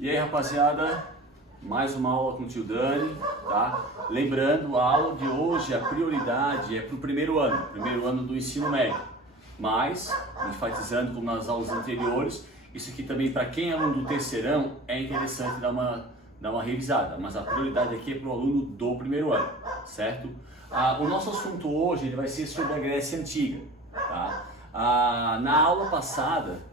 E aí, rapaziada, mais uma aula com o tio Dani, tá? Lembrando, a aula de hoje, a prioridade é para o primeiro ano do ensino médio. Mas, enfatizando como nas aulas anteriores, isso aqui também para quem é aluno do terceirão é interessante dar uma revisada, mas a prioridade aqui é para o aluno do primeiro ano, certo? O nosso assunto hoje ele vai ser sobre a Grécia Antiga, tá? Na aula passada,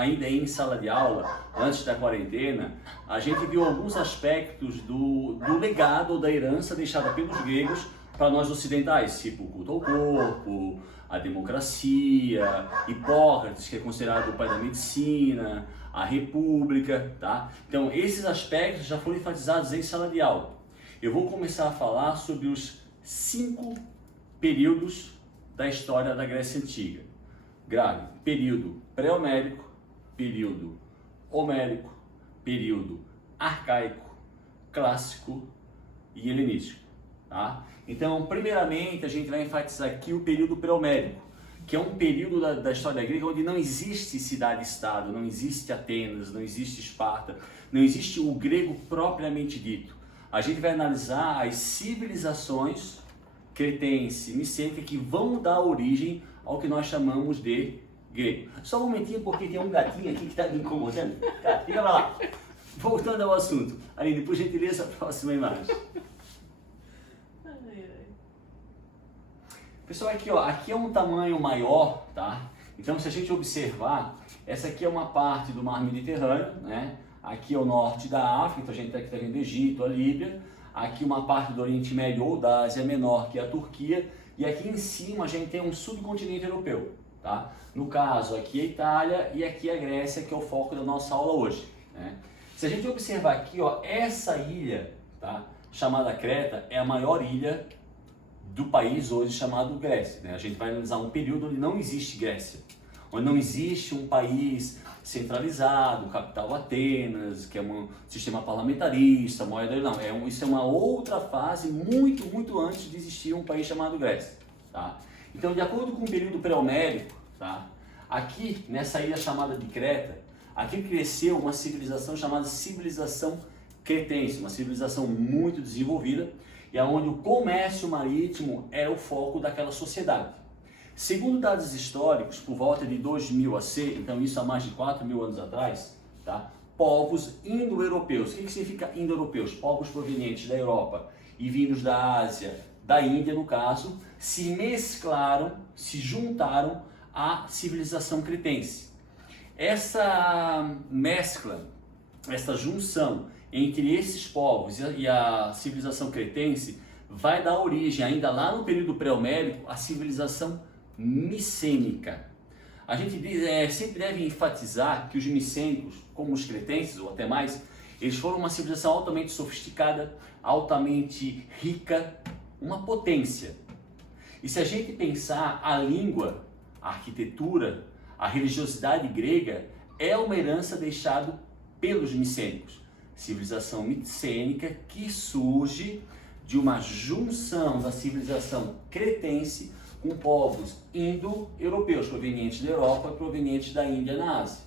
ainda em sala de aula, antes da quarentena, a gente viu alguns aspectos do legado ou da herança deixada pelos gregos para nós ocidentais, tipo o culto ao corpo, a democracia, Hipócrates, que é considerado o pai da medicina, a república, tá? Então, esses aspectos já foram enfatizados em sala de aula. Eu vou começar a falar sobre os 5 períodos da história da Grécia Antiga. Grave: período pré-homérico, período homérico, período arcaico, clássico e helenístico, tá? Então, primeiramente, a gente vai enfatizar aqui o período pré-homérico, que é um período da história grega onde não existe cidade-estado, não existe Atenas, não existe Esparta, não existe o grego propriamente dito. A gente vai analisar as civilizações cretense, micênica, que vão dar origem ao que nós chamamos de grego. Só um momentinho, porque tem um gatinho aqui que está me incomodando. Tá, fica pra lá. Voltando ao assunto. Aline, por gentileza, a próxima imagem. Pessoal, aqui é um tamanho maior, tá? Então, se a gente observar, essa aqui é uma parte do mar Mediterrâneo, né? Aqui é o norte da África, então a gente está vendo Egito, a Líbia. Aqui uma parte do Oriente Médio ou da Ásia Menor, que é a Turquia. E aqui em cima a gente tem um subcontinente europeu, tá? No caso, aqui é a Itália e aqui é a Grécia, que é o foco da nossa aula hoje, né? Se a gente observar aqui, ó, essa ilha, tá, chamada Creta, é a maior ilha do país hoje chamado Grécia, né? A gente vai analisar um período onde não existe Grécia, onde não existe um país centralizado, capital Atenas, que é um sistema parlamentarista, moeda, não, isso é uma outra fase muito antes de existir um país chamado Grécia, tá? Então, de acordo com o período pré-homérico, tá, aqui nessa ilha chamada de Creta, aqui cresceu uma civilização chamada civilização cretense, uma civilização muito desenvolvida, e onde o comércio marítimo era o foco daquela sociedade. Segundo dados históricos, por volta de 2000 AC, então isso há mais de 4.000 anos atrás, tá? Povos indo-europeus. O que significa indo-europeus? Povos provenientes da Europa e vindos da Ásia, da Índia no caso, se mesclaram, se juntaram à civilização cretense. Essa mescla, essa junção entre esses povos e a civilização cretense vai dar origem, ainda lá no período pré-homérico, à civilização micênica. A gente sempre deve enfatizar que os micênicos, como os cretenses ou até mais, eles foram uma civilização altamente sofisticada, altamente rica, uma potência. E se a gente pensar a língua, a arquitetura, a religiosidade grega, é uma herança deixada pelos micênicos. Civilização micênica que surge de uma junção da civilização cretense com povos indo-europeus, provenientes da Europa e provenientes da Índia na Ásia,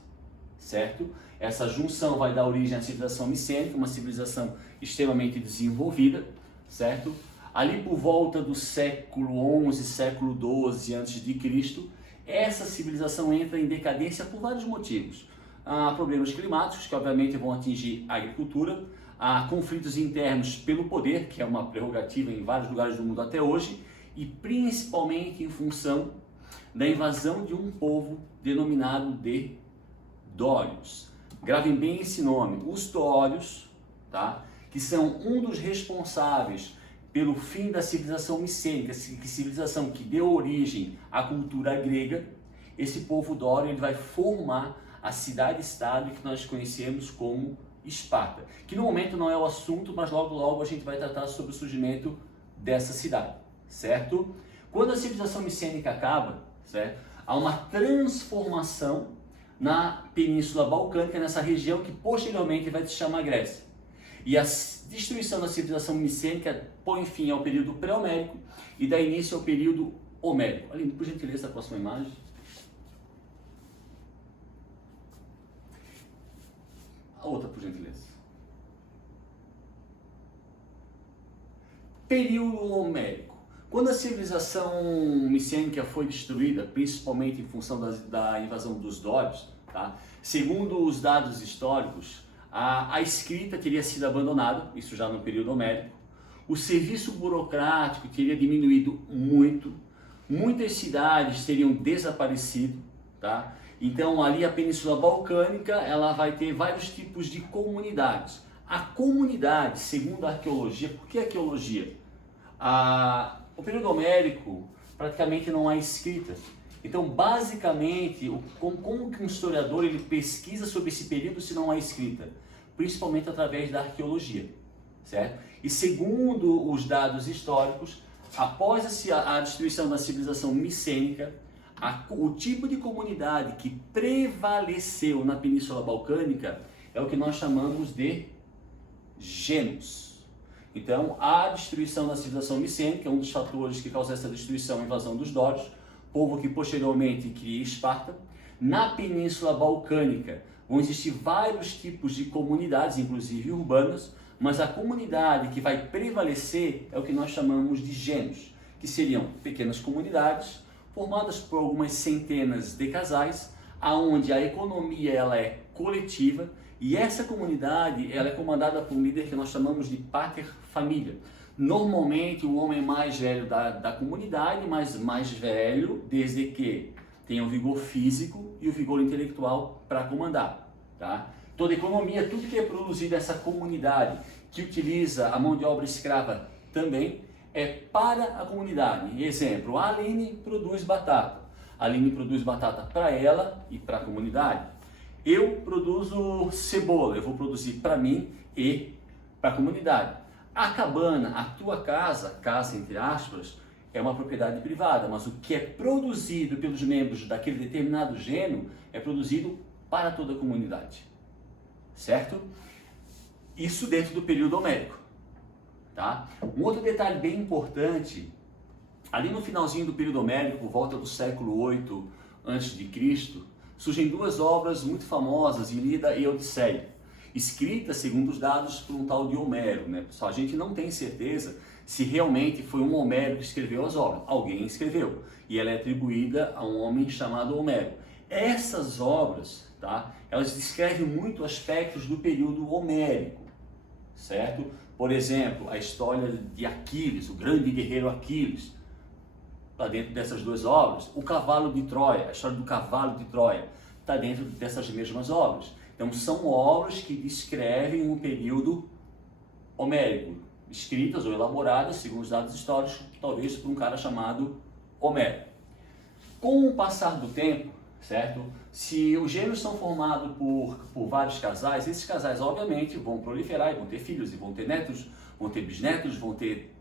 certo? Essa junção vai dar origem à civilização micênica, uma civilização extremamente desenvolvida, certo? Ali por volta do século XI, século XII a.C., essa civilização entra em decadência por vários motivos. Há problemas climáticos, que obviamente vão atingir a agricultura, há conflitos internos pelo poder, que é uma prerrogativa em vários lugares do mundo até hoje, e principalmente em função da invasão de um povo denominado de dórios. Gravem bem esse nome, os dórios, tá? Que são um dos responsáveis pelo fim da civilização micênica, civilização que deu origem à cultura grega. Esse povo dório ele vai formar a cidade-estado que nós conhecemos como Esparta, que no momento não é o assunto, mas logo a gente vai tratar sobre o surgimento dessa cidade. Certo? Quando a civilização micênica acaba, certo? Há uma transformação na Península Balcânica, nessa região que posteriormente vai se chamar Grécia. E a destruição da civilização micênica põe fim ao período pré-homérico e dá início ao período homérico. Aline, por gentileza, a próxima imagem. A outra, por gentileza. Período homérico. Quando a civilização micênica foi destruída, principalmente em função da invasão dos dórios, tá? Segundo os dados históricos, a escrita teria sido abandonada, isso já no período homérico. O serviço burocrático teria diminuído muito, muitas cidades teriam desaparecido, tá? Então ali a Península Balcânica ela vai ter vários tipos de comunidades. A comunidade, segundo a arqueologia, por que arqueologia? O período homérico praticamente não há escrita. Então, basicamente, como que um historiador ele pesquisa sobre esse período se não há escrita? Principalmente através da arqueologia, certo? E segundo os dados históricos, após a destruição da civilização micênica, o tipo de comunidade que prevaleceu na Península Balcânica é o que nós chamamos de gênos. Então, a destruição da civilização micênica é um dos fatores que causa essa destruição e invasão dos dórios, povo que posteriormente cria Esparta. Na Península Balcânica vão existir vários tipos de comunidades, inclusive urbanas, mas a comunidade que vai prevalecer é o que nós chamamos de gênos, que seriam pequenas comunidades formadas por algumas centenas de casais, aonde a economia ela é coletiva e essa comunidade ela é comandada por um líder que nós chamamos de pater família. Normalmente o homem mais velho da comunidade, mas mais velho desde que tenha o vigor físico e o vigor intelectual para comandar, tá? Toda a economia, tudo que é produzido nessa comunidade que utiliza a mão de obra escrava também é para a comunidade. Exemplo, a Aline produz batata. A Aline produz batata para ela e para a comunidade. Eu produzo cebola, eu vou produzir para mim e para a comunidade. A cabana, a tua casa, casa entre aspas, é uma propriedade privada, mas o que é produzido pelos membros daquele determinado gênero é produzido para toda a comunidade, certo? Isso dentro do período homérico, tá? Um outro detalhe bem importante, ali no finalzinho do período homérico, volta do século 8 a.C., surgem duas obras muito famosas, Ilíada e Odisseia, escritas, segundo os dados, por um tal de Homero, né? Pessoal, a gente não tem certeza se realmente foi um Homero que escreveu as obras. Alguém escreveu, e ela é atribuída a um homem chamado Homero. Essas obras, tá? Elas descrevem muito aspectos do período homérico, certo? Por exemplo, a história de Aquiles, o grande guerreiro Aquiles, está dentro dessas duas obras. O cavalo de Troia, a história do cavalo de Troia, está dentro dessas mesmas obras. Então são obras que descrevem um período homérico, escritas ou elaboradas, segundo os dados históricos, talvez por um cara chamado Homero. Com o passar do tempo, certo? Se os gêmeos são formados por vários casais, esses casais obviamente vão proliferar e vão ter filhos, e vão ter netos, vão ter bisnetos, vão ter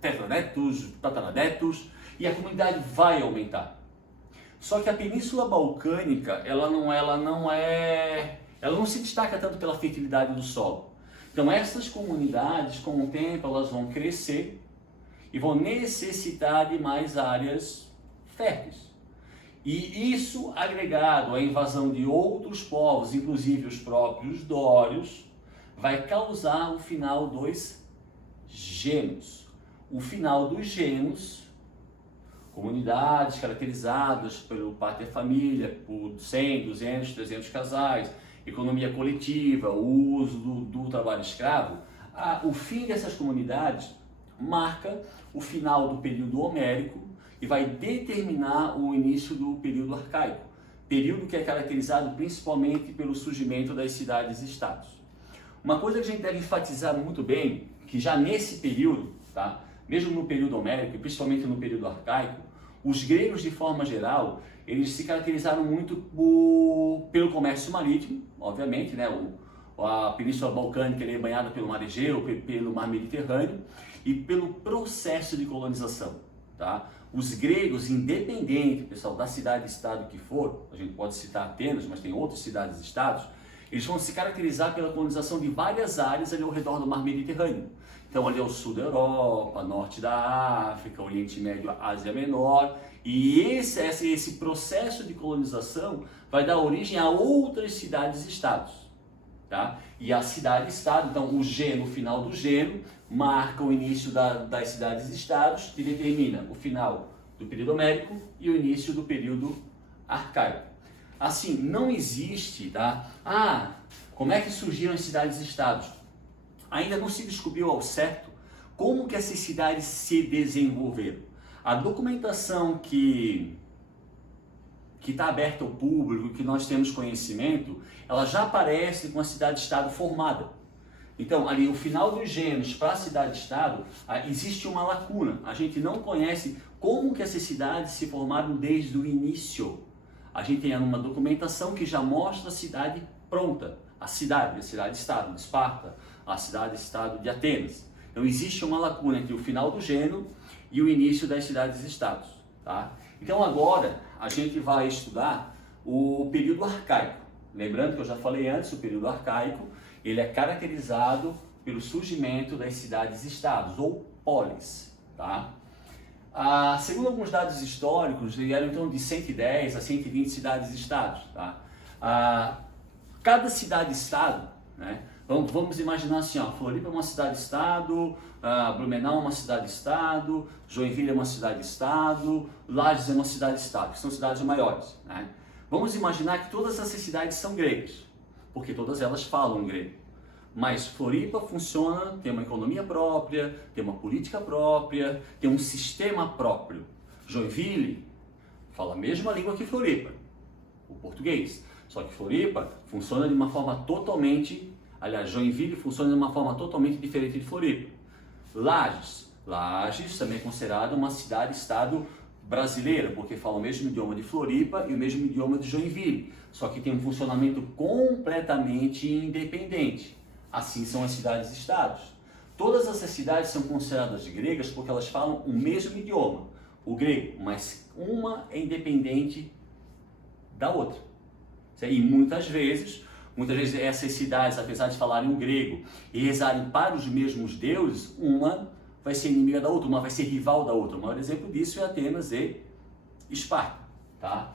tetranetos, tataranetos, e a comunidade vai aumentar. Só que a Península Balcânica, ela não se destaca tanto pela fertilidade do solo. Então essas comunidades, com o tempo, elas vão crescer e vão necessitar de mais áreas férteis. E isso, agregado à invasão de outros povos, inclusive os próprios dórios, vai causar o final dos gêmeos. O final dos gêmeos, comunidades caracterizadas pelo pater-família, por 100, 200, 300 casais, economia coletiva, o uso do trabalho escravo, o fim dessas comunidades marca o final do período homérico e vai determinar o início do período arcaico, período que é caracterizado principalmente pelo surgimento das cidades-estados. Uma coisa que a gente deve enfatizar muito bem, que já nesse período, tá? Mesmo no período homérico e principalmente no período arcaico, os gregos de forma geral, eles se caracterizaram muito pelo comércio marítimo, obviamente, né? A Península Balcânica é banhada pelo Mar Egeu, pelo Mar Mediterrâneo e pelo processo de colonização, tá? Os gregos, independente, pessoal, da cidade-estado que for, a gente pode citar Atenas, mas tem outras cidades-estados, eles vão se caracterizar pela colonização de várias áreas ali ao redor do Mar Mediterrâneo. Então ali é o sul da Europa, norte da África, Oriente Médio, Ásia Menor, e esse processo de colonização vai dar origem a outras cidades-estados, tá? E a cidade-estado, então o gênero, o final do gênero, marca o início das cidades-estados e determina o final do período homérico e o início do período arcaico. Assim, não existe, tá? Como é que surgiram as cidades-estados? Ainda não se descobriu ao certo como que essas cidades se desenvolveram. A documentação que está aberta ao público, que nós temos conhecimento, ela já aparece com a cidade-estado formada. Então, ali, o final dos gêneros para a cidade-estado, existe uma lacuna. A gente não conhece como que essas cidades se formaram desde o início. A gente tem uma documentação que já mostra a cidade pronta. A cidade-estado de Esparta, a cidade-estado de Atenas. Então, existe uma lacuna entre o final do gênero e o início das cidades-estados, tá? Então, agora, a gente vai estudar o período arcaico. Lembrando que eu já falei antes, o período arcaico, ele é caracterizado pelo surgimento das cidades-estados, ou polis, tá? Segundo alguns dados históricos, eram então de 110 a 120 cidades-estados, tá? Cada cidade-estado, né? Vamos imaginar assim, ó, Floripa é uma cidade-estado, Blumenau é uma cidade-estado, Joinville é uma cidade-estado, Lages é uma cidade-estado, que são cidades maiores, né? Vamos imaginar que todas essas cidades são gregas, porque todas elas falam grego. Mas Floripa funciona, tem uma economia própria, tem uma política própria, tem um sistema próprio. Joinville fala a mesma língua que Floripa, o português. Só que Floripa funciona de uma forma totalmente, Joinville funciona de uma forma totalmente diferente de Floripa. Lages também é considerada uma cidade-estado brasileira, porque fala o mesmo idioma de Floripa e o mesmo idioma de Joinville, só que tem um funcionamento completamente independente. Assim são as cidades-estados. Todas essas cidades são consideradas gregas porque elas falam o mesmo idioma, o grego, mas uma é independente da outra. E muitas vezes essas cidades, apesar de falarem o grego e rezarem para os mesmos deuses, uma vai ser inimiga da outra, uma vai ser rival da outra. O maior exemplo disso é Atenas e Esparta, tá?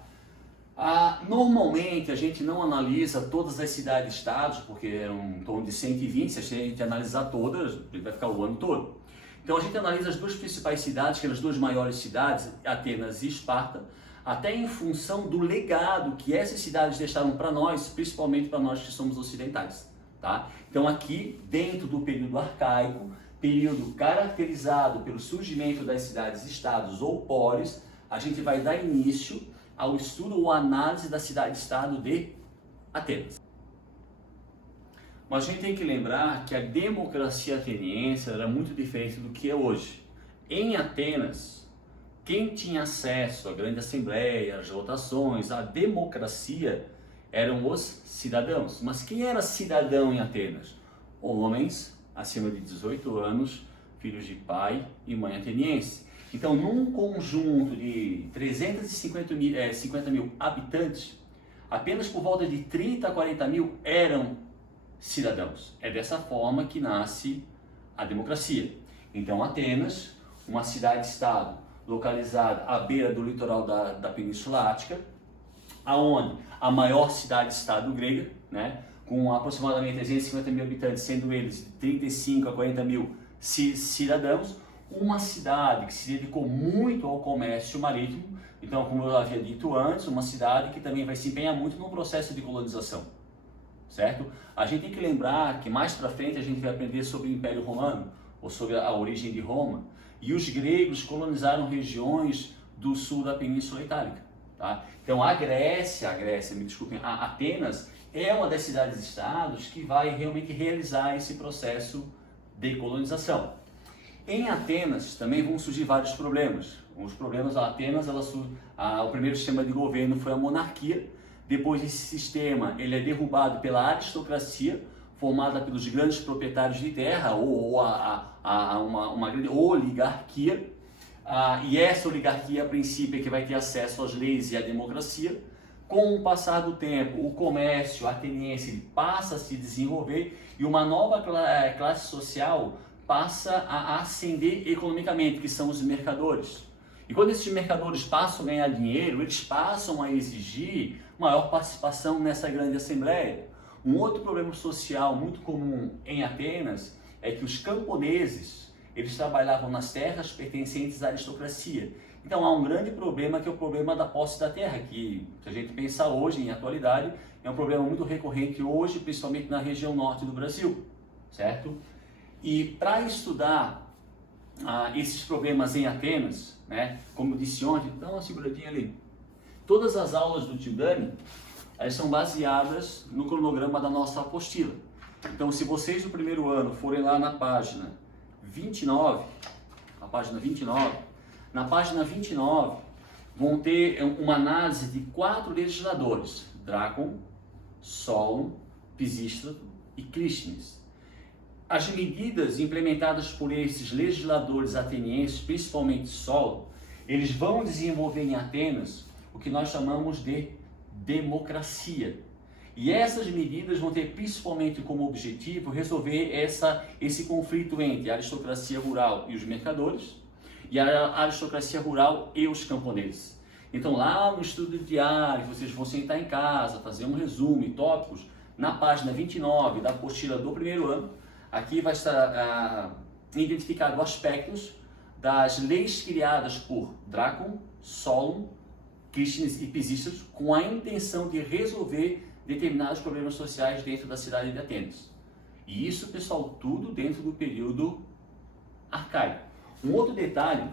Normalmente a gente não analisa todas as cidades-estados, porque eram em torno de 120, se a gente analisar todas, ele vai ficar o ano todo. Então a gente analisa as duas principais cidades, que eram as duas maiores cidades, Atenas e Esparta, até em função do legado que essas cidades deixaram para nós, principalmente para nós que somos ocidentais, tá? Então aqui, dentro do período arcaico, período caracterizado pelo surgimento das cidades-estados ou polis, a gente vai dar início ao estudo ou análise da cidade-estado de Atenas. Mas a gente tem que lembrar que a democracia ateniense era muito diferente do que é hoje. Em Atenas, quem tinha acesso à grande assembleia, às votações, à democracia, eram os cidadãos. Mas quem era cidadão em Atenas? Homens acima de 18 anos, filhos de pai e mãe ateniense. Então, num conjunto de 50 mil habitantes, apenas por volta de 30 a 40 mil eram cidadãos. É dessa forma que nasce a democracia. Então, Atenas, uma cidade-estado localizada à beira do litoral da Península Ática, aonde a maior cidade-estado grega, né, com aproximadamente 350 mil habitantes, sendo eles de 35 a 40 mil cidadãos, uma cidade que se dedicou muito ao comércio marítimo. Então, como eu havia dito antes, uma cidade que também vai se empenhar muito no processo de colonização, certo? A gente tem que lembrar que mais para frente a gente vai aprender sobre o Império Romano, ou sobre a origem de Roma, e os gregos colonizaram regiões do sul da Península Itálica, tá? Então, a Grécia, me desculpem, a Atenas é uma das cidades-estados que vai realmente realizar esse processo de colonização. Em Atenas também vão surgir vários problemas. Os problemas da Atenas, o primeiro sistema de governo foi a monarquia. Depois esse sistema ele é derrubado pela aristocracia, formada pelos grandes proprietários de terra ou uma grande oligarquia. E essa oligarquia, a princípio, é que vai ter acesso às leis e à democracia. Com o passar do tempo, o comércio ateniense passa a se desenvolver e uma nova classe social passa a ascender economicamente, que são os mercadores. E quando esses mercadores passam a ganhar dinheiro, eles passam a exigir maior participação nessa grande assembleia. Um outro problema social muito comum em Atenas é que os camponeses, eles trabalhavam nas terras pertencentes à aristocracia. Então há um grande problema que é o problema da posse da terra, que se a gente pensar hoje, em atualidade, é um problema muito recorrente hoje, principalmente na região norte do Brasil, certo? E para estudar esses problemas em Atenas, né, como eu disse ontem, dá uma seguradinha ali, todas as aulas do tio Dani, elas são baseadas no cronograma da nossa apostila. Então, se vocês do primeiro ano forem lá na página 29, na página 29 vão ter uma análise de 4 legisladores, Drácon, Solon, Pisístrato e Clístenes. As medidas implementadas por esses legisladores atenienses, principalmente Solon, eles vão desenvolver em Atenas o que nós chamamos de democracia. E essas medidas vão ter principalmente como objetivo resolver esse conflito entre a aristocracia rural e os mercadores, e a aristocracia rural e os camponeses. Então lá no estudo diário, vocês vão sentar em casa, fazer um resumo, tópicos, na página 29 da apostila do primeiro ano, aqui vai estar identificado aspectos das leis criadas por Drácon, Solon, Clístenes e Pisístrato com a intenção de resolver determinados problemas sociais dentro da cidade de Atenas. E isso, pessoal, tudo dentro do período arcaico. Um outro detalhe,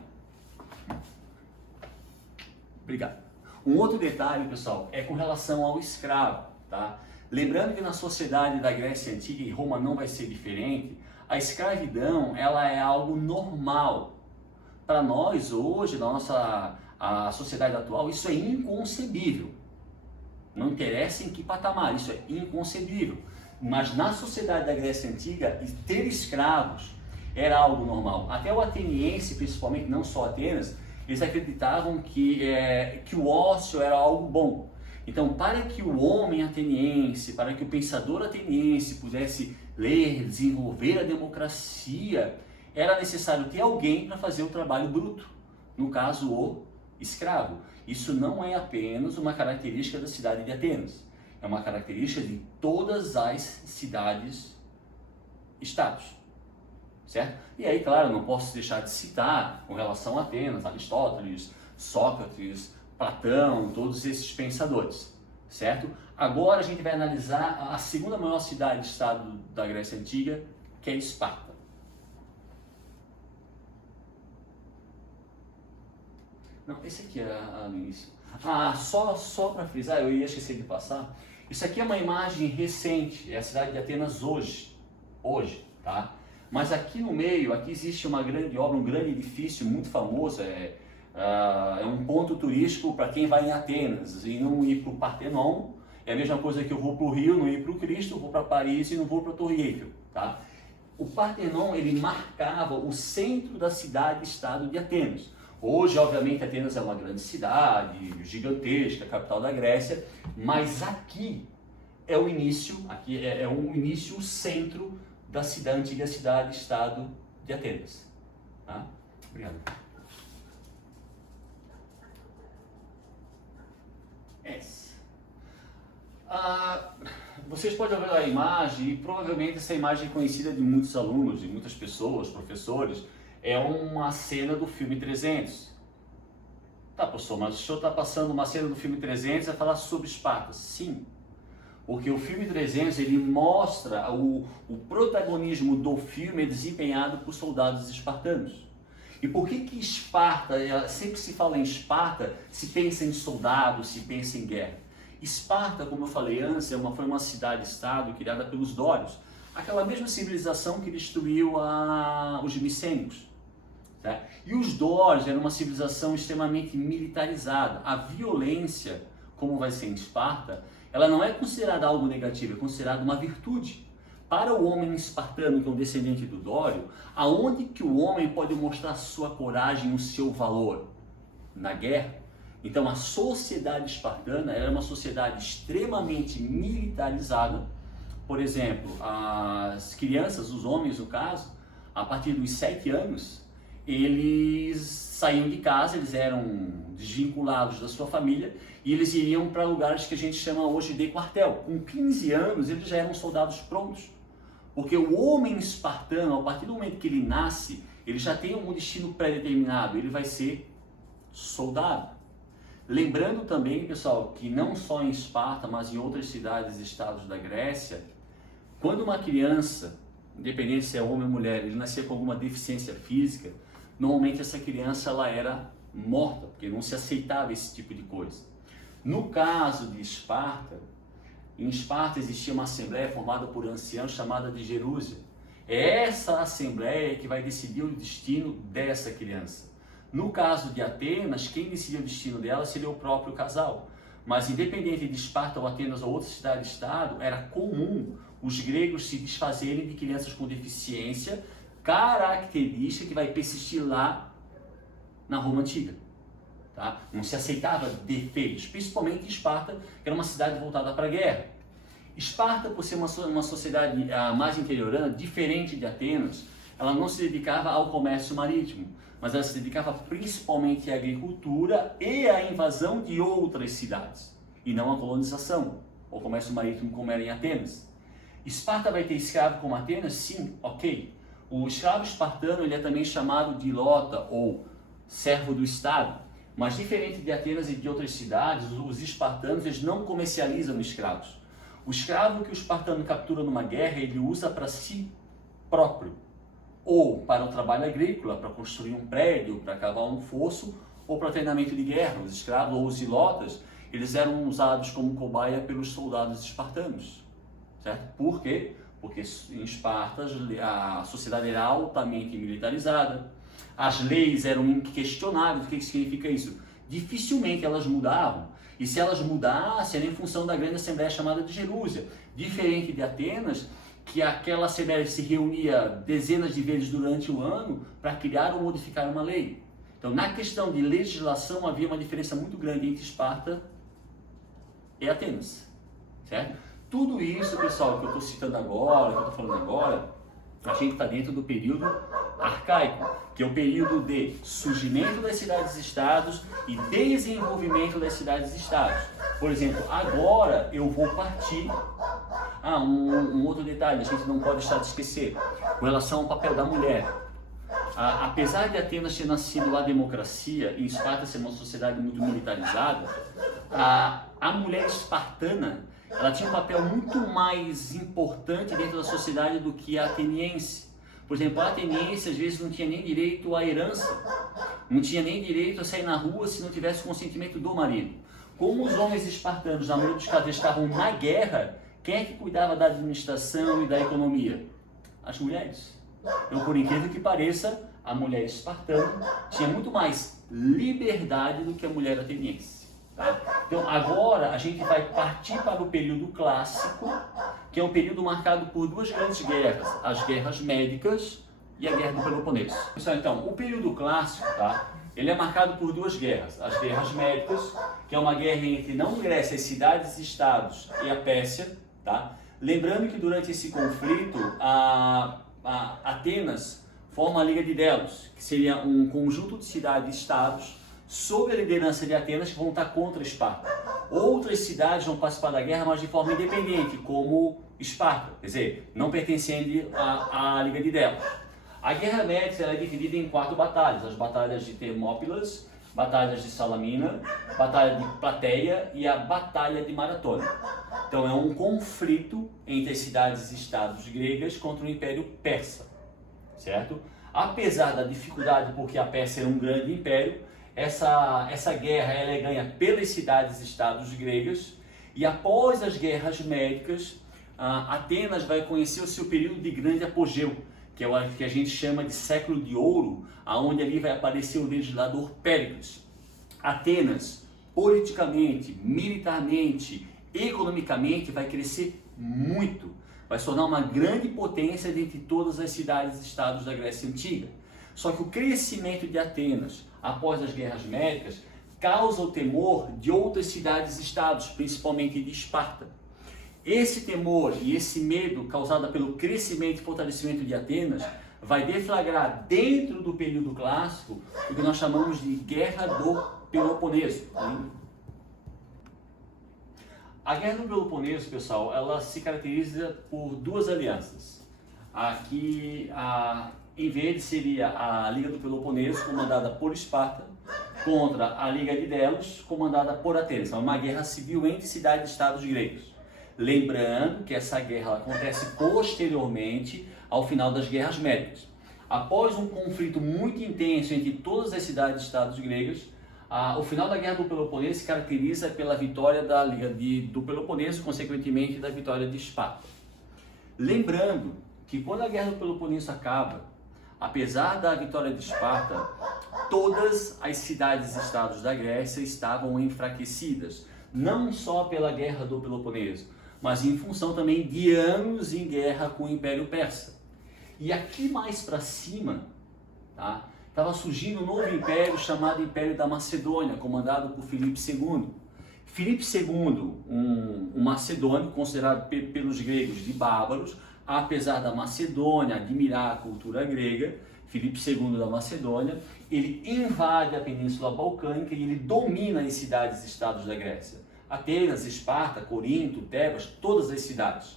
pessoal, é com relação ao escravo, tá? Lembrando que na sociedade da Grécia Antiga e Roma não vai ser diferente, a escravidão, ela é algo normal. Para nós hoje, na nossa a sociedade atual, isso é inconcebível. Não interessa em que patamar, isso é inconcebível. Mas na sociedade da Grécia Antiga, ter escravos era algo normal. Até o ateniense, principalmente, não só Atenas, eles acreditavam que o ócio era algo bom. Então, para que o homem ateniense, para que o pensador ateniense pudesse ler, desenvolver a democracia, era necessário ter alguém para fazer o trabalho bruto, no caso, o escravo. Isso não é apenas uma característica da cidade de Atenas, é uma característica de todas as cidades-estados, certo? E aí, claro, não posso deixar de citar com relação a Atenas, Aristóteles, Sócrates, Platão, todos esses pensadores, certo? Agora a gente vai analisar a segunda maior cidade-estado da Grécia Antiga, que é Esparta. Não, esse aqui é no início. Só para frisar, eu ia esquecer de passar. Isso aqui é uma imagem recente, é a cidade de Atenas hoje, tá? Mas aqui no meio, aqui existe uma grande obra, um grande edifício muito famoso, é um ponto turístico para quem vai em Atenas e não ir para o Partenon. É a mesma coisa que eu vou para o Rio, não ir para o Cristo, vou para Paris e não vou para a Torre Eiffel, tá? O Partenon, ele marcava o centro da cidade-estado de Atenas. Hoje, obviamente, Atenas é uma grande cidade, gigantesca, capital da Grécia, mas aqui é o início, o centro da antiga cidade-estado de Atenas. Tá? Obrigado. Vocês podem ver a imagem, e provavelmente essa imagem é conhecida de muitos alunos, de muitas pessoas, professores. É uma cena do filme 300. Tá, professor, mas o senhor está passando uma cena do filme 300 a falar sobre Esparta. Sim, porque o filme 300 ele mostra o protagonismo do filme é desempenhado por soldados espartanos. E por que Esparta, sempre que se fala em Esparta, se pensa em soldados, se pensa em guerra? Esparta, como eu falei antes, foi uma cidade-estado criada pelos dórios. Aquela mesma civilização que destruiu os micênicos. Tá? E os dórios eram uma civilização extremamente militarizada. A violência, como vai ser em Esparta, ela não é considerada algo negativo, é considerada uma virtude. Para o homem espartano, que é um descendente do Dório, aonde que o homem pode mostrar sua coragem, o seu valor? Na guerra. Então a sociedade espartana era uma sociedade extremamente militarizada. Por exemplo, as crianças, os homens no caso, a partir dos 7 anos, eles saíam de casa, eles eram desvinculados da sua família e eles iriam para lugares que a gente chama hoje de quartel. Com 15 anos eles já eram soldados prontos, porque o homem espartano, a partir do momento que ele nasce, ele já tem um destino pré-determinado, ele vai ser soldado. Lembrando também, pessoal, que não só em Esparta, mas em outras cidades e estados da Grécia, quando uma criança, independente se é homem ou mulher, ele nascia com alguma deficiência física, normalmente essa criança ela era morta, porque não se aceitava esse tipo de coisa. No caso de Esparta, em Esparta existia uma assembleia formada por anciãos chamada de Gerúsia. É essa assembleia que vai decidir o destino dessa criança. No caso de Atenas, quem decidia o destino dela seria o próprio casal. Mas independente de Esparta ou Atenas ou outra cidade-estado, era comum os gregos se desfazerem de crianças com deficiência, característica que vai persistir lá na Roma Antiga. Tá? Não se aceitava defeitos, principalmente em Esparta, que era uma cidade voltada para a guerra. Esparta, por ser uma sociedade mais interiorana, diferente de Atenas, ela não se dedicava ao comércio marítimo, mas ela se dedicava principalmente à agricultura e à invasão de outras cidades, e não à colonização, ou comércio marítimo como era em Atenas. Esparta vai ter escravo como Atenas? Sim, ok. O escravo espartano ele é também chamado de ilota ou servo do Estado, mas diferente de Atenas e de outras cidades, os espartanos eles não comercializam escravos. O escravo que o espartano captura numa guerra, ele usa para si próprio, ou para o trabalho agrícola, para construir um prédio, para cavar um fosso, ou para treinamento de guerra. Os escravos ou os ilotas, eles eram usados como cobaia pelos soldados espartanos. Certo? Por quê? Porque em Esparta a sociedade era altamente militarizada, as leis eram inquestionáveis. O que significa isso? Dificilmente elas mudavam, e se elas mudassem era em função da grande assembleia chamada de Gerúsia, diferente de Atenas, que aquela assembleia se reunia dezenas de vezes durante o ano para criar ou modificar uma lei. Então, na questão de legislação havia uma diferença muito grande entre Esparta e Atenas, certo? Tudo isso, pessoal, que eu estou citando agora, que eu estou falando agora, a gente está dentro do período arcaico, que é o período de surgimento das cidades-estados e desenvolvimento das cidades-estados. Por exemplo, agora eu vou partir... um outro detalhe, a gente não pode deixar de esquecer, com relação ao papel da mulher. Apesar de Atenas ter nascido a democracia e Esparta ser uma sociedade muito militarizada, a mulher espartana ela tinha um papel muito mais importante dentro da sociedade do que a ateniense. Por exemplo, a ateniense às vezes não tinha nem direito à herança, não tinha nem direito a sair na rua se não tivesse consentimento do marido. Como os homens espartanos, na maioria dos casos, estavam na guerra, quem é que cuidava da administração e da economia? As mulheres. Então, por incrível que pareça, a mulher espartana tinha muito mais liberdade do que a mulher ateniense. Tá? Então, agora a gente vai partir para o período clássico, que é um período marcado por duas grandes guerras, as guerras médicas e a guerra do Peloponeso. Pessoal, então, o período clássico, tá? Ele é marcado por duas guerras, as guerras médicas, que é uma guerra entre não Grécia, as cidades-estados e a Pérsia, tá? Lembrando que durante esse conflito, Atenas forma a Liga de Delos, que seria um conjunto de cidades-estados sob a liderança de Atenas que vão estar contra Esparta. Outras cidades vão participar da guerra, mas de forma independente, como Esparta, quer dizer, não pertencendo à Liga de Delos. A guerra médica é dividida em 4 batalhas: as batalhas de Termópilas, batalhas de Salamina, batalha de Plateia e a batalha de Maratona. Então é um conflito entre as cidades e estados gregas contra o Império Persa, certo? Apesar da dificuldade, porque a Pérsia era um grande império, essa guerra ela é ganha pelas cidades e estados gregas, e após as guerras médicas, Atenas vai conhecer o seu período de grande apogeu, que é o que a gente chama de século de ouro, aonde ali vai aparecer o legislador Péricles. Atenas, politicamente, militarmente, economicamente, vai crescer muito, vai se tornar uma grande potência dentre todas as cidades e estados da Grécia Antiga. Só que o crescimento de Atenas, após as guerras médicas, causa o temor de outras cidades e estados, principalmente de Esparta. Esse temor e esse medo causado pelo crescimento e fortalecimento de Atenas vai deflagrar dentro do período clássico o que nós chamamos de Guerra do Peloponeso. A Guerra do Peloponeso, pessoal, ela se caracteriza por duas alianças. Aqui, em verde, seria a Liga do Peloponeso, comandada por Esparta, contra a Liga de Delos, comandada por Atenas. É uma guerra civil entre cidades e estados gregos. Lembrando que essa guerra acontece posteriormente ao final das Guerras Médicas. Após um conflito muito intenso entre todas as cidades e estados gregos, o final da Guerra do Peloponeso se caracteriza pela vitória da Liga do Peloponeso, consequentemente da vitória de Esparta. Lembrando que quando a Guerra do Peloponeso acaba, apesar da vitória de Esparta, todas as cidades e estados da Grécia estavam enfraquecidas, não só pela Guerra do Peloponeso, mas em função também de anos em guerra com o Império Persa. E aqui mais para cima, estava surgindo um novo império chamado Império da Macedônia, comandado por Filipe II. Filipe II, um macedônio considerado pelos gregos de bárbaros, apesar da Macedônia admirar a cultura grega, Filipe II da Macedônia, ele invade a Península Balcânica e ele domina as cidades e estados da Grécia. Atenas, Esparta, Corinto, Tebas, todas as cidades.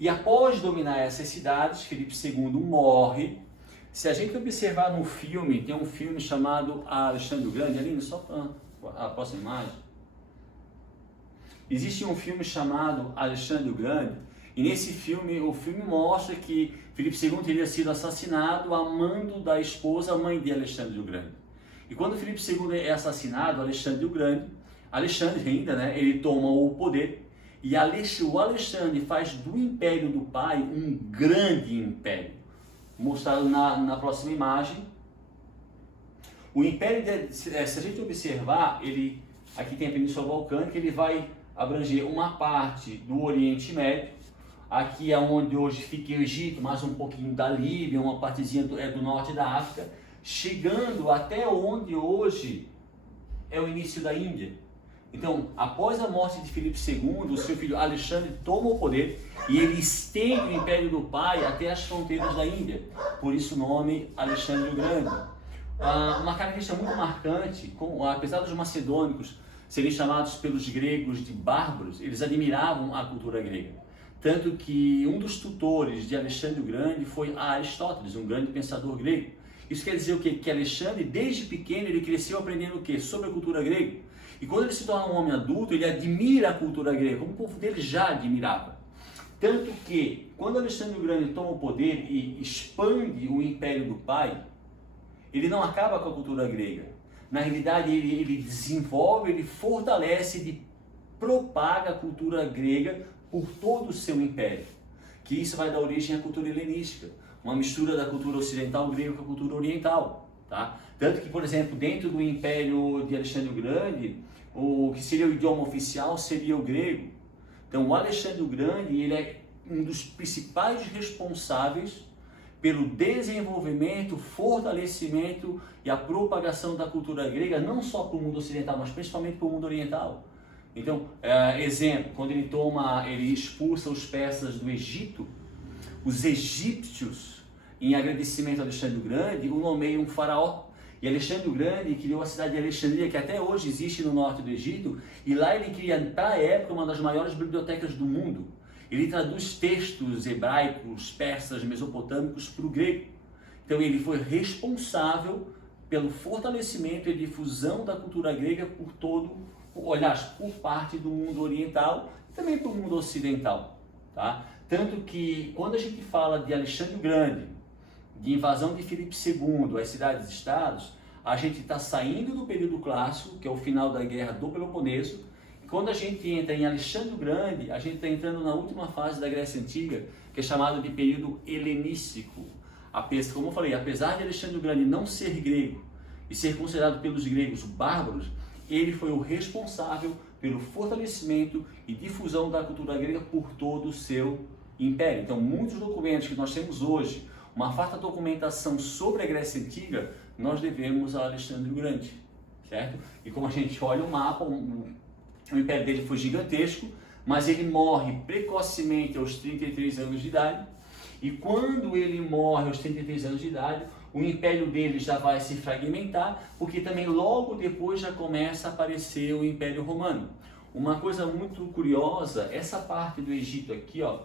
E após dominar essas cidades, Filipe II morre. Se a gente observar no filme, tem um filme chamado Alexandre o Grande, ali só para a próxima imagem. Existe um filme chamado Alexandre o Grande, e nesse filme, o filme mostra que Filipe II teria sido assassinado a mando da esposa, mãe de Alexandre o Grande. E quando Filipe II é assassinado, Alexandre o Grande, Alexandre ainda, ele toma o poder, e o Alexandre faz do império do pai um grande império. Mostrado na próxima imagem. O império, se a gente observar, aqui tem a Península Balcânica, ele vai abranger uma parte do Oriente Médio, aqui é onde hoje fica o Egito, mais um pouquinho da Líbia, uma partezinha do norte da África, chegando até onde hoje é o início da Índia. Então, após a morte de Filipe II, o seu filho Alexandre toma o poder e ele estende o império do pai até as fronteiras da Índia. Por isso o nome Alexandre o Grande. Uma característica muito marcante, apesar dos macedônicos serem chamados pelos gregos de bárbaros, eles admiravam a cultura grega. Tanto que um dos tutores de Alexandre o Grande foi Aristóteles, um grande pensador grego. Isso quer dizer o quê? Que Alexandre, desde pequeno, ele cresceu aprendendo o quê? Sobre a cultura grega. E quando ele se torna um homem adulto, ele admira a cultura grega, como o povo dele já admirava. Tanto que, quando Alexandre o Grande toma o poder e expande o império do pai, ele não acaba com a cultura grega. Na realidade, ele desenvolve, ele fortalece, ele propaga a cultura grega por todo o seu império. Que isso vai dar origem à cultura helenística, uma mistura da cultura ocidental grega com a cultura oriental. Tanto que, por exemplo, dentro do império de Alexandre o Grande, o que seria o idioma oficial seria o grego. Então, o Alexandre o Grande, ele é um dos principais responsáveis pelo desenvolvimento, fortalecimento e a propagação da cultura grega, não só para o mundo ocidental, mas principalmente para o mundo oriental. Então, exemplo, quando ele expulsa os persas do Egito, os egípcios, em agradecimento a Alexandre o Grande, o nomeiam um faraó. E Alexandre o Grande criou a cidade de Alexandria, que até hoje existe no norte do Egito, e lá ele cria, para a época, uma das maiores bibliotecas do mundo. Ele traduz textos hebraicos, persas, mesopotâmicos para o grego. Então ele foi responsável pelo fortalecimento e difusão da cultura grega por por parte do mundo oriental e também para o mundo ocidental. Tanto que quando a gente fala de Alexandre o Grande, de invasão de Filipe II às cidades e estados, a gente está saindo do período clássico, que é o final da Guerra do Peloponeso. Quando a gente entra em Alexandre o Grande, a gente está entrando na última fase da Grécia Antiga, que é chamado de período helenístico. Como eu falei, apesar de Alexandre o Grande não ser grego e ser considerado pelos gregos bárbaros, ele foi o responsável pelo fortalecimento e difusão da cultura grega por todo o seu império. Então, muitos documentos que nós temos hoje, uma farta documentação sobre a Grécia Antiga, nós devemos a Alexandre o Grande, certo? E como a gente olha o mapa, o império dele foi gigantesco, mas ele morre precocemente aos 33 anos de idade, E quando ele morre aos 33 anos de idade, o império dele já vai se fragmentar, porque também logo depois já começa a aparecer o Império Romano. Uma coisa muito curiosa, essa parte do Egito aqui, ó,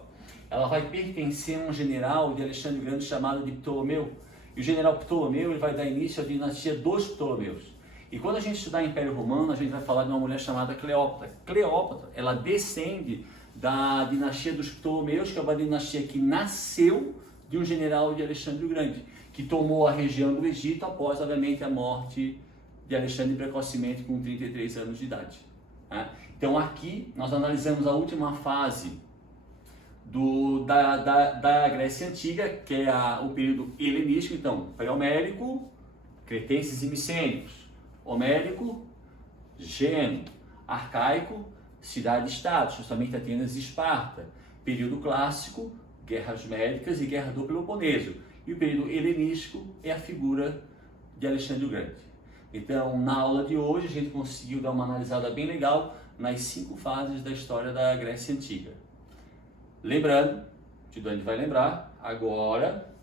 ela vai pertencer a um general de Alexandre o Grande chamado de Ptolomeu. E o general Ptolomeu ele vai dar início à dinastia dos Ptolomeus. E quando a gente estudar o Império Romano, a gente vai falar de uma mulher chamada Cleópatra. Cleópatra, ela descende da dinastia dos Ptolomeus, que é uma dinastia que nasceu de um general de Alexandre o Grande, que tomou a região do Egito após, obviamente, a morte de Alexandre precocemente com 33 anos de idade. Então aqui nós analisamos a última fase da Grécia Antiga, que é o período helenístico, então pré-homérico, cretenses e micênicos, homérico, gênio, arcaico, cidade-estado, justamente Atenas e Esparta, período clássico, guerras médicas e guerra do Peloponeso, e o período helenístico é a figura de Alexandre o Grande. Então, na aula de hoje, a gente conseguiu dar uma analisada bem legal nas 5 fases da história da Grécia Antiga. Lembrando, o estudante vai lembrar, agora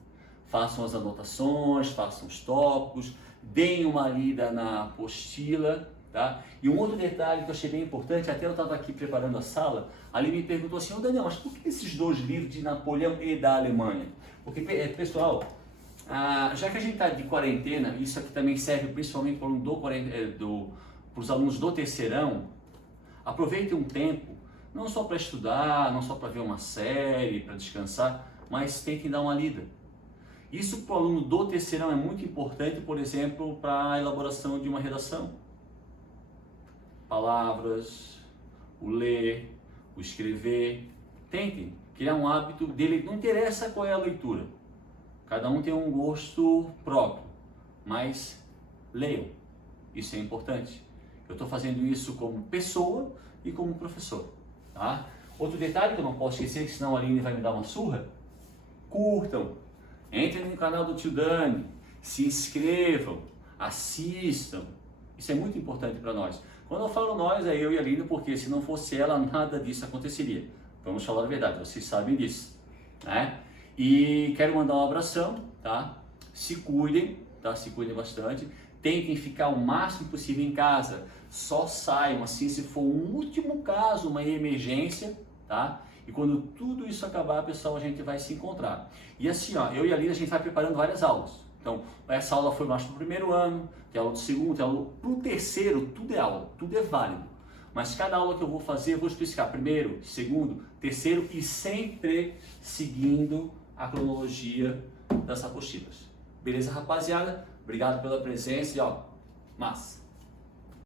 façam as anotações, façam os tópicos, deem uma lida na apostila, tá? E um outro detalhe que eu achei bem importante, até eu estava aqui preparando a sala, ali me perguntou assim, Daniel, mas por que esses 2 livros de Napoleão e da Alemanha? Porque, pessoal, já que a gente está de quarentena, isso aqui também serve principalmente para os alunos do terceirão, aproveitem um tempo, não só para estudar, não só para ver uma série, para descansar, mas tentem dar uma lida. Isso para o aluno do terceirão é muito importante, por exemplo, para a elaboração de uma redação. Palavras, o ler, o escrever, tentem criar um hábito dele, não interessa qual é a leitura. Cada um tem um gosto próprio, mas leiam, isso é importante. Eu estou fazendo isso como pessoa e como professor. Tá? Outro detalhe que eu não posso esquecer, que senão a Aline vai me dar uma surra, curtam, entrem no canal do Tio Dani, se inscrevam, assistam, isso é muito importante para nós. Quando eu falo nós, é eu e a Aline, porque se não fosse ela, nada disso aconteceria. Vamos falar a verdade, vocês sabem disso, né? E quero mandar um abração, tá? Se cuidem, tá? Se cuidem bastante. Tentem ficar o máximo possível em casa. Só saiam assim se for um último caso, uma emergência, tá? E quando tudo isso acabar, pessoal, a gente vai se encontrar. E assim, ó, eu e a Lina, a gente vai preparando várias aulas. Então, essa aula foi mais para o primeiro ano, tem aula do segundo, tem aula para o terceiro, tudo é aula, tudo é válido. Mas cada aula que eu vou fazer, eu vou explicar primeiro, segundo, terceiro e sempre seguindo a cronologia das apostilas. Beleza, rapaziada? Obrigado pela presença e ó, massa!